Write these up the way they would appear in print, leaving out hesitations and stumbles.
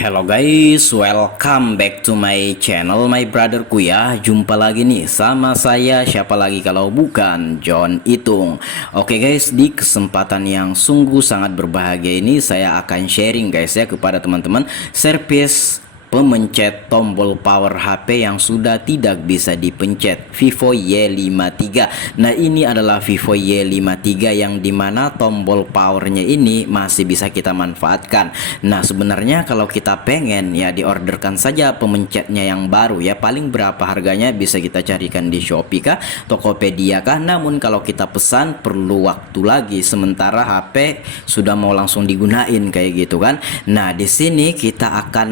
Hello guys, welcome back to my channel, my brotherku ya. Jumpa lagi nih sama saya, siapa lagi kalau bukan John Itung. Oke guys, di kesempatan yang sungguh sangat berbahagia ini saya akan sharing guys ya kepada teman-teman service pemencet tombol power HP yang sudah tidak bisa dipencet, Vivo Y53. Nah, ini adalah Vivo Y53 yang dimana tombol powernya ini masih bisa kita manfaatkan. Nah, sebenarnya kalau kita pengen ya diorderkan saja pemencetnya yang baru ya, paling berapa harganya bisa kita carikan di Shopee kah, Tokopedia kah. Namun kalau kita pesan perlu waktu lagi, sementara HP sudah mau langsung digunain kayak gitu kan. Nah, di sini kita akan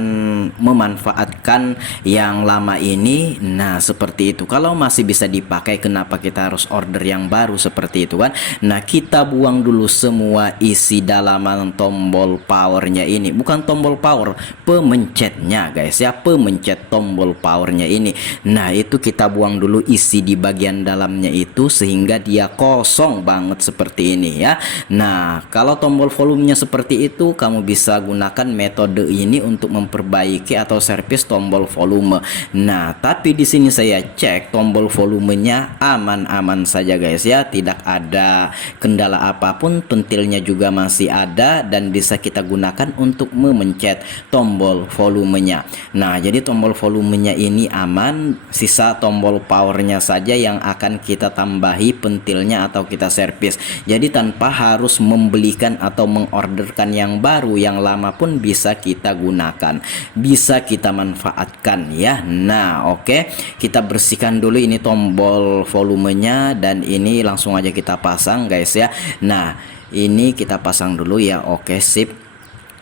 memanfaatkan yang lama ini. Nah, seperti itu. Kalau masih bisa dipakai, kenapa kita harus order yang baru seperti itu kan? Nah, kita buang dulu semua isi dalaman tombol powernya ini. Bukan tombol power, pemencetnya guys ya, pemencet tombol powernya ini. Nah, itu kita buang dulu isi di bagian dalamnya itu sehingga dia kosong banget seperti ini ya. Nah, kalau tombol volumenya seperti itu, kamu bisa gunakan metode ini untuk memperbaiki atau servis tombol volume. Nah, tapi di sini saya cek tombol volumenya aman-aman saja guys ya, tidak ada kendala apapun, pentilnya juga masih ada dan bisa kita gunakan untuk memencet tombol volumenya. Nah, jadi tombol volumenya ini aman, sisa tombol powernya saja yang akan kita tambahi pentilnya atau kita servis. Jadi tanpa harus membelikan atau mengorderkan yang baru, yang lama pun bisa kita gunakan, bisa kita manfaatkan ya. Nah, oke, kita bersihkan dulu ini tombol volumenya dan ini langsung aja kita pasang guys ya. Nah, ini kita pasang dulu ya. Oke, sip.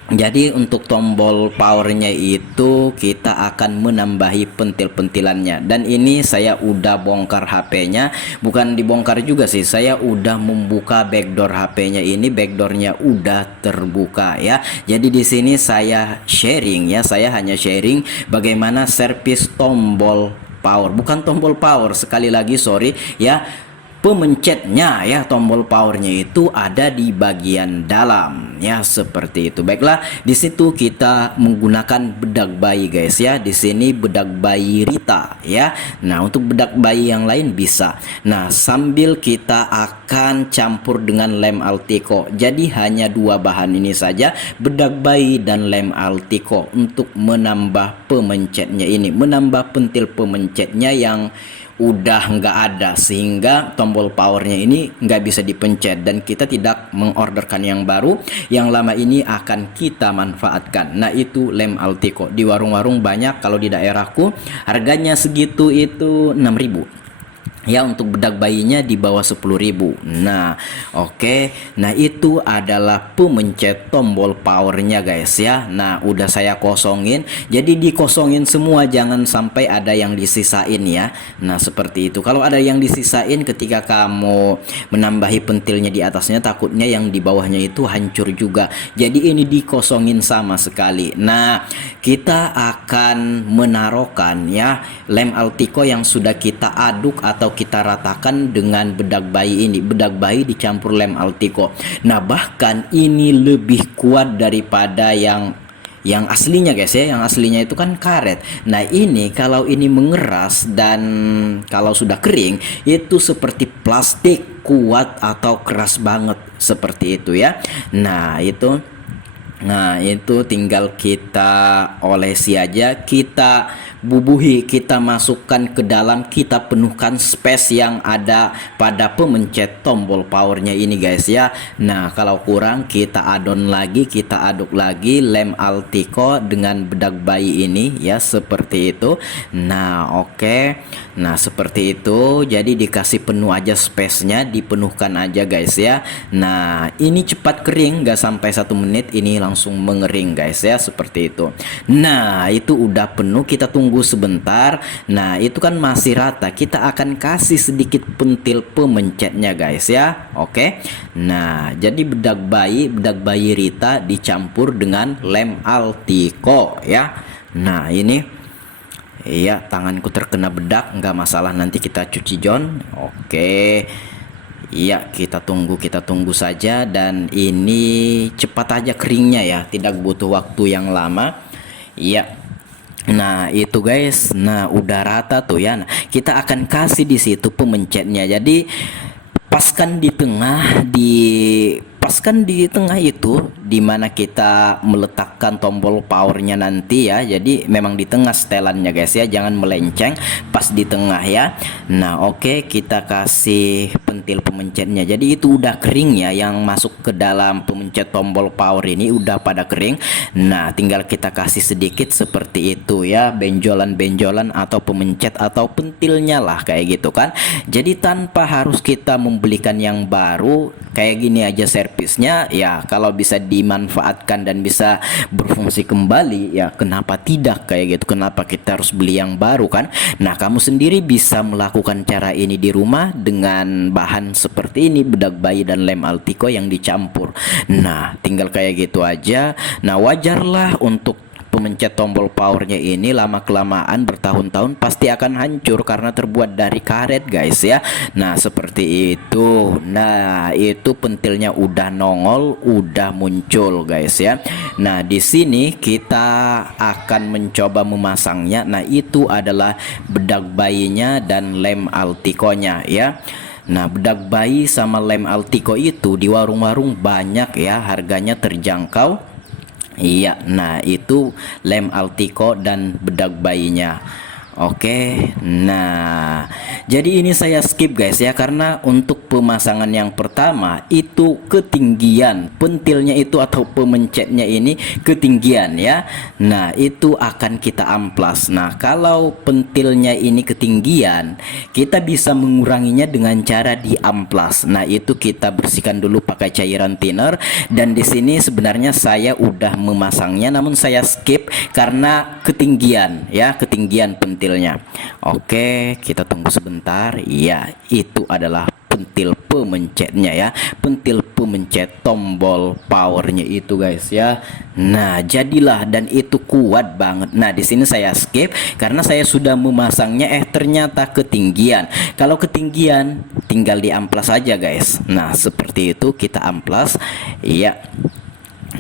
Jadi untuk tombol powernya itu kita akan menambahi pentil-pentilannya, dan ini saya udah bongkar HP-nya, bukan dibongkar juga sih, saya udah membuka backdoor HP-nya ini, backdoornya udah terbuka ya. Jadi di sini saya sharing ya, saya hanya sharing bagaimana servis tombol power, bukan tombol power, sekali lagi sorry ya, pemencetnya ya, tombol powernya itu ada di bagian dalam ya, seperti itu. Baiklah, di situ kita menggunakan bedak bayi guys ya. Di sini bedak bayi Rita ya. Nah, untuk bedak bayi yang lain bisa. Nah, sambil kita akan campur dengan lem Altico. Jadi hanya dua bahan ini saja, bedak bayi dan lem Altico, untuk menambah pemencetnya ini, menambah pentil pemencetnya yang udah nggak ada, sehingga tombol powernya ini nggak bisa dipencet dan kita tidak mengorderkan yang baru, yang lama ini akan kita manfaatkan. Nah, itu lem Altico di warung-warung banyak, kalau di daerahku harganya segitu itu 6.000 ya, untuk bedak bayinya di bawah 10.000. Nah, oke. Nah, itu adalah pemencet tombol powernya guys ya. Nah, udah saya kosongin. Jadi dikosongin semua, jangan sampai ada yang disisain ya. Nah, seperti itu. Kalau ada yang disisain ketika kamu menambahi pentilnya di atasnya, takutnya yang di bawahnya itu hancur juga. Jadi ini dikosongin sama sekali. Nah, kita akan menaruhkan ya lem Altico yang sudah kita aduk atau kita ratakan dengan bedak bayi ini, bedak bayi dicampur lem Altico. Nah, bahkan ini lebih kuat daripada yang aslinya guys ya. Yang aslinya itu kan karet. Nah, ini kalau ini mengeras dan kalau sudah kering itu seperti plastik, kuat atau keras banget seperti itu ya. Nah, itu tinggal kita olesi aja, kita bubuhi, kita masukkan ke dalam, kita penuhkan space yang ada pada pemencet tombol powernya ini guys ya. Nah, kalau kurang kita adon lagi, kita aduk lagi lem Altico dengan bedak bayi ini ya, seperti itu. Nah, oke. Nah, seperti itu. Jadi dikasih penuh aja space-nya, dipenuhkan aja guys ya. Nah, ini cepat kering, nggak sampai 1 menit ini langsung mengering guys ya, seperti itu. Nah, itu udah penuh, kita tunggu sebentar. Nah, itu kan masih rata, kita akan kasih sedikit pentil pemencetnya guys ya. Oke. Nah, jadi bedak bayi Rita dicampur dengan lem Altico ya. Nah, ini iya, tanganku terkena bedak, nggak masalah, nanti kita cuci John. Oke. Iya, kita tunggu saja, dan ini cepat aja keringnya ya, tidak butuh waktu yang lama. Iya. Nah, itu guys. Nah, udah rata tuh ya. Nah, kita akan kasih di situ pemencetnya. Jadi paskan di tengah itu dimana kita meletakkan tombol powernya nanti ya. Jadi memang di tengah setelannya guys ya, jangan melenceng, pas di tengah ya. Nah oke, kita kasih pentil pemencetnya. Jadi itu udah kering ya, yang masuk ke dalam pemencet tombol power ini udah pada kering. Nah tinggal kita kasih sedikit seperti itu ya, benjolan-benjolan atau pemencet atau pentilnya lah kayak gitu kan. Jadi tanpa harus kita membelikan yang baru, kayak gini aja servisnya ya. Kalau bisa dimanfaatkan dan bisa berfungsi kembali ya, kenapa tidak kayak gitu, kenapa kita harus beli yang baru kan. Nah kamu sendiri bisa melakukan cara ini di rumah dengan bahan seperti ini, bedak bayi dan lem Altico yang dicampur. Nah tinggal kayak gitu aja. Nah wajarlah untuk pemencet tombol powernya ini lama kelamaan bertahun-tahun pasti akan hancur karena terbuat dari karet guys ya. Nah seperti itu. Nah itu pentilnya udah nongol, udah muncul guys ya. Nah di sini kita akan mencoba memasangnya. Nah itu adalah bedak bayinya dan lem Altico-nya ya. Nah bedak bayi sama lem Altico itu di warung-warung banyak ya, harganya terjangkau. Iya, nah itu lem Altico dan bedak bayinya. Oke, nah jadi ini saya skip guys ya, karena untuk pemasangan yang pertama itu ketinggian pentilnya itu atau pemencetnya ini ketinggian ya. Nah itu akan kita amplas. Nah kalau pentilnya ini ketinggian, kita bisa menguranginya dengan cara diamplas. Nah itu kita bersihkan dulu pakai cairan thinner. Dan di sini sebenarnya saya udah memasangnya, namun saya skip karena ketinggian ya, ketinggian pentil. Oke, kita tunggu sebentar. Ya, itu adalah pentil pemencetnya ya, pentil pemencet tombol powernya itu guys ya. Nah jadilah, dan itu kuat banget. Nah di sini saya skip karena saya sudah memasangnya, ternyata ketinggian. Kalau ketinggian tinggal diamplas aja guys. Nah seperti itu, kita amplas ya,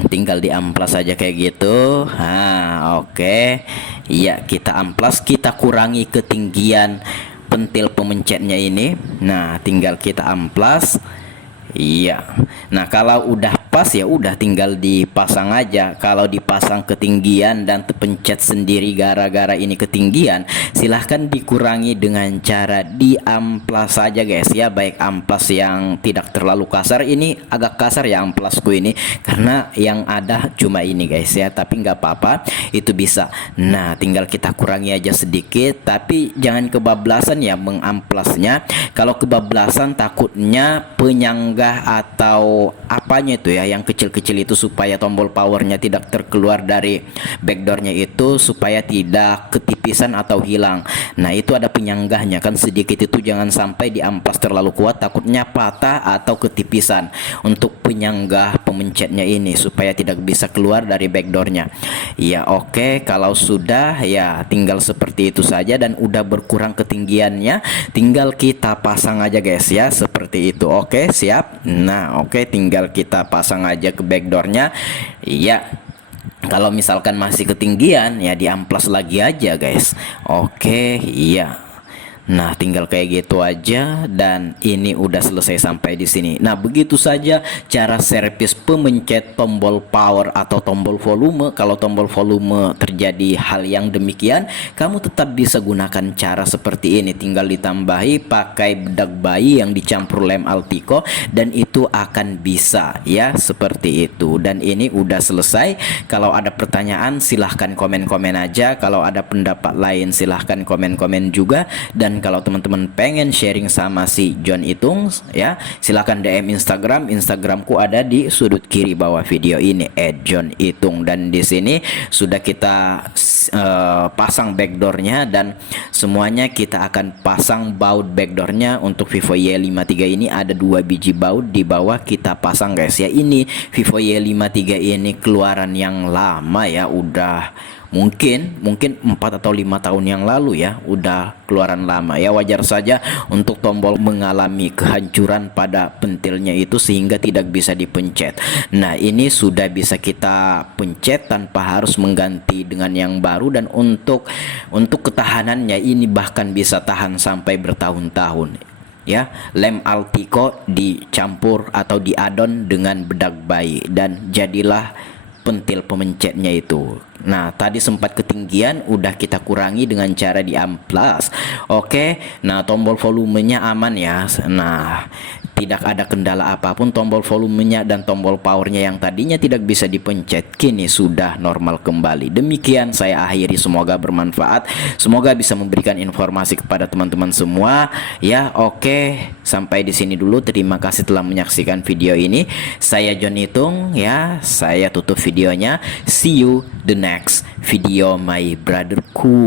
tinggal diamplas aja kayak gitu. Nah oke. Ya kita amplas, kita kurangi ketinggian pentil pemencetnya ini. Nah tinggal kita amplas. Iya. Nah kalau udah pas ya udah tinggal dipasang aja. Kalau dipasang ketinggian dan terpencet sendiri gara-gara ini ketinggian, silahkan dikurangi dengan cara diamplas saja guys ya. Baik amplas yang tidak terlalu kasar, ini agak kasar ya amplasku ini karena yang ada cuma ini guys ya, tapi nggak apa-apa, itu bisa. Nah tinggal kita kurangi aja sedikit, tapi jangan kebablasan ya mengamplasnya. Kalau kebablasan takutnya penyangga atau apanya itu ya, yang kecil-kecil itu, supaya tombol powernya tidak terkeluar dari backdoornya itu, supaya tidak ketipisan atau hilang. Nah itu ada penyanggahnya kan sedikit itu, jangan sampai diamplas terlalu kuat, takutnya patah atau ketipisan untuk penyanggah pemencetnya ini, supaya tidak bisa keluar dari backdoornya ya. Oke, kalau sudah ya tinggal seperti itu saja dan udah berkurang ketinggiannya, tinggal kita pasang aja guys ya, seperti itu. Oke siap. Nah oke, tinggal kita pasang aja ke backdoornya. Iya. Kalau misalkan masih ketinggian ya diamplas lagi aja guys. Oke, iya. Nah, tinggal kayak gitu aja, dan ini udah selesai sampai di sini. Nah, begitu saja cara servis pemencet tombol power atau tombol volume. Kalau tombol volume terjadi hal yang demikian, kamu tetap bisa gunakan cara seperti ini. Tinggal ditambahi pakai bedak bayi yang dicampur lem Altico, dan itu akan bisa ya, seperti itu. Dan ini udah selesai. Kalau ada pertanyaan silahkan komen-komen aja. Kalau ada pendapat lain silahkan komen-komen juga. Dan kalau teman-teman pengen sharing sama si John Itung ya, silahkan DM Instagramku ada di sudut kiri bawah video ini, @johnitung. Dan di sini sudah kita pasang backdoornya, dan semuanya kita akan pasang baut backdoornya. Untuk Vivo Y53 ini ada 2 biji baut di bawah, kita pasang guys ya. Ini Vivo Y53 ini keluaran yang lama ya, mungkin 4 atau 5 tahun yang lalu ya, udah keluaran lama ya. Wajar saja untuk tombol mengalami kehancuran pada pentilnya itu sehingga tidak bisa dipencet. Nah, ini sudah bisa kita pencet tanpa harus mengganti dengan yang baru, dan untuk ketahanannya ini bahkan bisa tahan sampai bertahun-tahun ya. Lem Altico dicampur atau diadon dengan bedak bayi dan jadilah pentil pemencetnya itu. Nah, tadi sempat ketinggian, udah kita kurangi dengan cara di amplas. Oke, nah tombol volumenya aman ya. Nah, tidak ada kendala apapun. Tombol volumenya dan tombol powernya yang tadinya tidak bisa dipencet kini sudah normal kembali. Demikian saya akhiri, semoga bermanfaat, semoga bisa memberikan informasi kepada teman-teman semua ya. Oke, sampai di sini dulu. Terima kasih telah menyaksikan video ini. Saya John Itung ya, saya tutup videonya. See you the next video my brotherku.